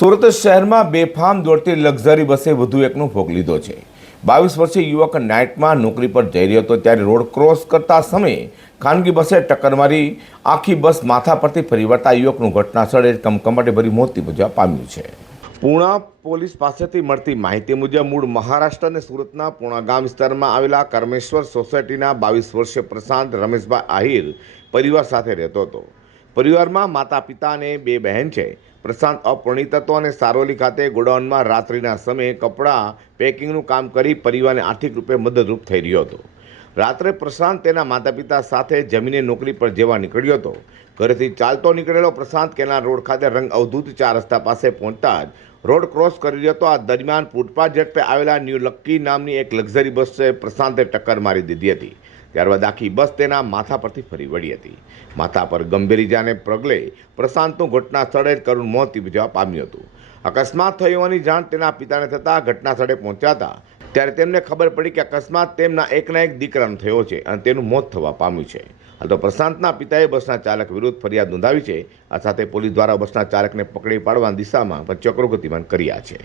સુરત શહેરમાં બેફામ દોડતી લક્ઝરી બસે વધુ એકનો ભોગ લીધો છે। 22 વર્ષીય યુવક નાઇટમાં નોકરી પર જઈ રહ્યો હતો ત્યારે રોડ ક્રોસ કરતા સમયે ખાનગી બસે ટક્કર મારી આખી બસ માથા પરથી ફરી વળતા યુવકનું ઘટનાસ્થળે કમકમાટી ભરી મોત નિપજવા પામ્યું છે। પૂણા પોલીસ પાસેથી મળતી માહિતી મુજબ મૂળ મહારાષ્ટ્ર સુરતના પૂણા ગામ વિસ્તારમાં આવેલા કરમેશ્વર સોસાયટીના 22 વર્ષીય પ્રશાંત રમેશભાઈ આહિર પરિવાર સાથે રહેતો હતો। પરિવારમાં માતા પિતા અને 2 બહેન છે। પ્રશાંત અપરિણીત હતો અને સારોલી ખાતે ગોડાઉનમાં રાત્રિના સમયે કપડાં પેકિંગનું કામ કરી પરિવારને આર્થિક રૂપે મદદરૂપ થઈ રહ્યો હતો। રાત્રે પ્રશાંત તેના માતા પિતા સાથે જમીને નોકરી પર જવા નીકળ્યો હતો। ઘરેથી ચાલતો નીકળેલો પ્રશાંત કેનાલ રોડ ખાતે રંગ અવધૂત 4 રસ્તા પાસે પહોંચતા જ રોડ ક્રોસ કરી રહ્યો હતો। આ દરમિયાન ફૂટપાથ ઝડપે આવેલા ન્યૂ લક્કી નામની એક લક્ઝરી બસે પ્રશાંતે ટક્કર મારી દીધી હતી। ત્યારબાદ આખી બસ તેના માથા પરથી ફરી વળી હતી। માથા પર ગંભીર ઇજાને પગલે પ્રશાંતનું ઘટના સ્થળે જ કરુણ મોત નિપજવા પામ્યું હતું। અકસ્માત થયો હોવાની જાણ તેના પિતાને થતાં ઘટના સ્થળે પહોંચ્યા હતા ત્યારે તેમને ખબર પડી કે અકસ્માત તેમના એકના એક દીકરાનો થયો છે અને તેનું મોત થવા પામ્યું છે। હાલ તો પ્રશાંતના પિતાએ બસના ચાલક વિરુદ્ધ ફરિયાદ નોંધાવી છે। આ સાથે પોલીસ દ્વારા બસના ચાલકને પકડી પાડવાની દિશામાં પણ ચક્રો ગતિમાન કર્યા છે।